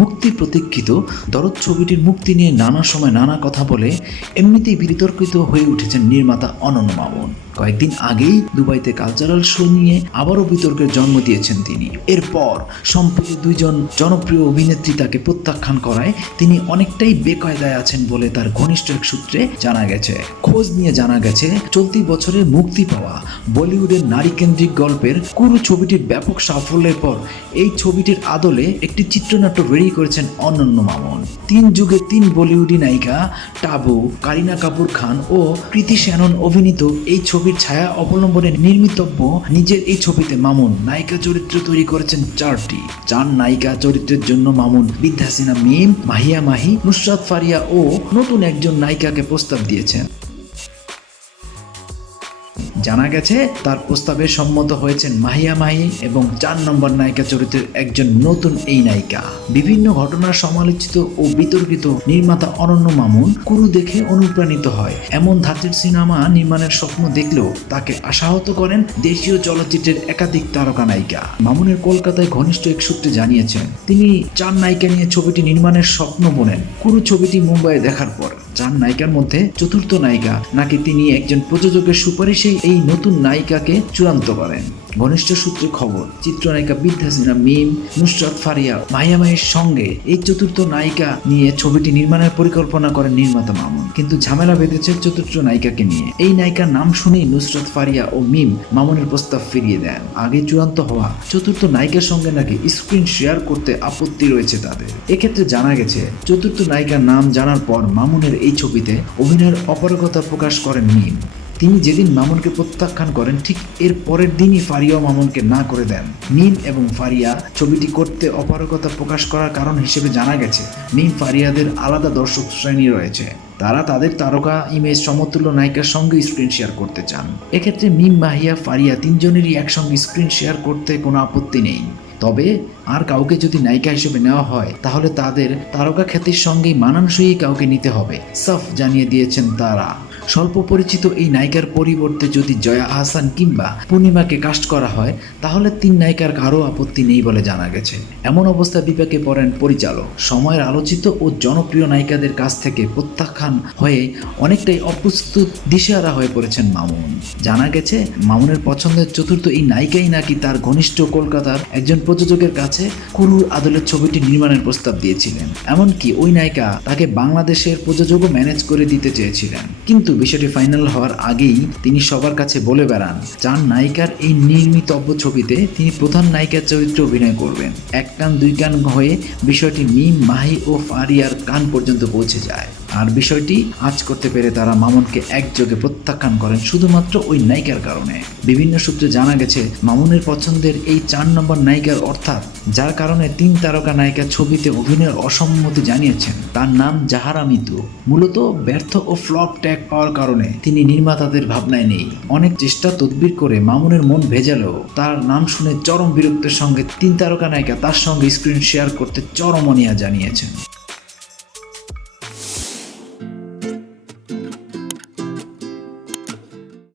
মুক্তি প্রতীক্ষিত, দরদ ছবিটির মুক্তি নিয়ে নানা সময় নানা কথা বলে, এমনিতেই বিতর্কিত হয়ে উঠেছেন নির্মাতা অনন্য মামুন। কয়েকদিন আগেই দুবাইতে কালচারাল শো নিয়ে আবারও বিতর্কের জন্ম দিয়েছেন তিনি। এরপর সম্প্রতি দুইজন জনপ্রিয় অভিনেত্রী তাকে প্রত্যাখ্যান করায় তিনি অনেকটাই বেকায়দায় আছেন বলে তার ঘনিষ্ঠ এক সূত্রে জানা গেছে। খোঁজ নিয়ে জানা গেছে, চলতি বছরে মুক্তি পাওয়া বলিউডের নারীকেন্দ্রিক গল্পের কুরু ছবিটির ব্যাপক সাফল্যের পর এই ছবিটির আদলে একটি চিত্রনাট্য রেডি করেছেন অনন্য মামুন। তিন যুগে তিন বলিউডি নায়িকা টাবু, কারিনা কাপুর খান ও কৃতি শ্যানন অভিনীত এই ছবির ছায়া অবলম্বনে নির্মিতব্য নিজের এই ছবিতে মামুন। নায়িকা চরিত্র তৈরি করেছেন চারটি। চার নায়িকা চরিত্রের জন্য মামুন বিদ্যাসিনা মিম, মাহিয়া মাহি, নুসরাত ফারিয়া ও নতুন একজন নায়িকাকে প্রস্তাব দিয়েছেন। জানা গেছে, তার প্রস্তাবে সম্মত হয়েছেন মাহিয়া মাহি এবং চার নম্বর নায়িকা চরিত্রের একজন নতুন এই নায়িকা। বিভিন্ন ঘটনার সমালোচিত ও বিতর্কিত নির্মাতা অনন্য মামুন কুরু দেখে অনুপ্রাণিত হয়। এমন ধাঁচের সিনেমা নির্মাণের স্বপ্ন দেখলেও তাকে আশাহত করেন দেশীয় চলচ্চিত্রের একাধিক তারকা নায়িকা। মামুনের কলকাতায় ঘনিষ্ঠ এক সূত্রে জানিয়েছেন, তিনি চার নায়িকা নিয়ে ছবিটি নির্মাণের স্বপ্ন বোনেন। কুরু ছবিটি মুম্বাইয়ে দেখার পর। চার নায়িকার মধ্যে চতুর্থ নায়িকা, নাকি তিনি একজন প্রযোজকের সুপারিশেই এই নতুন নায়িকাকে চূড়ান্ত করেন? ঘনিষ্ঠ সূত্রে খবর, চিত্রনায়িকা বিদ্যা সিনহা, মিম, নুসরাত ফারিয়া, মাহিয়া মাহির সঙ্গে এই চতুর্থ নায়িকা নিয়ে ছবিটি নির্মাণের পরিকল্পনা করেন নির্মাতা মামুন। কিন্তু ঝামেলা বেঁধেছে চতুর্থ নায়িকাকে নিয়ে। এই নায়িকার নাম শুনেই নুসরাত ফারিয়া ও মিম মামুনের প্রস্তাব ফিরিয়ে দেন। আগে চূড়ান্ত হওয়া চতুর্থ নায়িকার সঙ্গে নাকি স্ক্রিন শেয়ার করতে আপত্তি রয়েছে তাদের। এক্ষেত্রে জানা গেছে, চতুর্থ নায়িকার নাম জানার পর মামুনের এই ছবিতে অভিনয়ের অপারগতা প্রকাশ করেন মিম। তিনি যেদিন মামুনকে প্রত্যাখ্যান করেন, ঠিক এর পরের দিনই ফারিয়াও মামুনকে না করে দেন। মিম এবং ফারিয়া ছবিটি করতে অপারগতা প্রকাশ করার কারণ হিসেবে জানা গেছে মিম ফারিয়াদের আলাদা দর্শক শ্রেণি রয়েছে। তারা তাদের তারকা ইমেজ সমতুল্য নায়িকার সঙ্গে স্ক্রিন শেয়ার করতে চান। এক্ষেত্রে মিম, মাহিয়া, ফারিয়া তিনজনেরই একসঙ্গে স্ক্রিন শেয়ার করতে কোনো আপত্তি নেই। তবে আর কাউকে যদি নায়িকা হিসেবে নেওয়া হয়, তাহলে তাদের তারকা খ্যাতির সঙ্গেই মানানসই কাউকে নিতে হবে, সাফ জানিয়ে দিয়েছেন তারা। স্বল্প পরিচিত এই নায়িকার পরিবর্তে যদি জয়া আহসান কিংবা পূর্ণিমাকে কাস্ট করা হয়, তাহলে তিন নায়িকার কারও আপত্তি নেই বলে জানা গেছে। এমন অবস্থা বিপাকে পড়েন পরিচালক। সময়ের আলোচিত ও জনপ্রিয় নায়িকাদের কাছ থেকে প্রত্যাখ্যান হয়ে অনেকটাই অপ্রস্তুত দিশেহারা হয়ে পড়েছেন মামুন। জানা গেছে, মামুনের পছন্দের চতুর্থ এই নায়িকাই নাকি তার ঘনিষ্ঠ কলকাতার একজন প্রযোজকের কাছে কুরুর আদলের ছবিটি নির্মাণের প্রস্তাব দিয়েছিলেন। এমনকি ওই নায়িকা তাকে বাংলাদেশের প্রযোজকও ম্যানেজ করে দিতে চেয়েছিলেন। কিন্তু বিষয়টি ফাইনাল হওয়ার আগেই তিনি সবার কাছে বলে বেড়ান, চার নায়িকার এই নির্মিতব্য ছবিতে তিনি প্রধান নায়িকার চরিত্রে অভিনয় করবেন। এক কান দুই কান হয়ে বিষয়টি মিম মাহি ও ফারিয়ার কান পর্যন্ত পৌঁছে যায়। আর বিষয়টি আজ করতে পেরে তারা মামুনকে একযোগে প্রত্যাখ্যান করেন শুধুমাত্র ওই নায়িকার কারণে। বিভিন্ন সূত্রে জানা গেছে, মামুনের পছন্দের এই চার নম্বর নায়িকার অর্থাৎ, যার কারণে তিন তারকা নায়িকা ছবিতে অভিনয়ের অসম্মতি জানিয়েছেন, তার নাম জাহারা মিতু। মূলত ব্যর্থ ও ফ্লপ ট্যাগ পাওয়ার কারণে তিনি নির্মাতাদের ভাবনায় নেই। অনেক চেষ্টা তদবির করে মামুনের মন ভেজালেও তার নাম শুনে চরম বিরক্তের সঙ্গে তিন তারকা নায়িকা তার সঙ্গে স্ক্রিন শেয়ার করতে চরম অনিয়া জানিয়েছেন।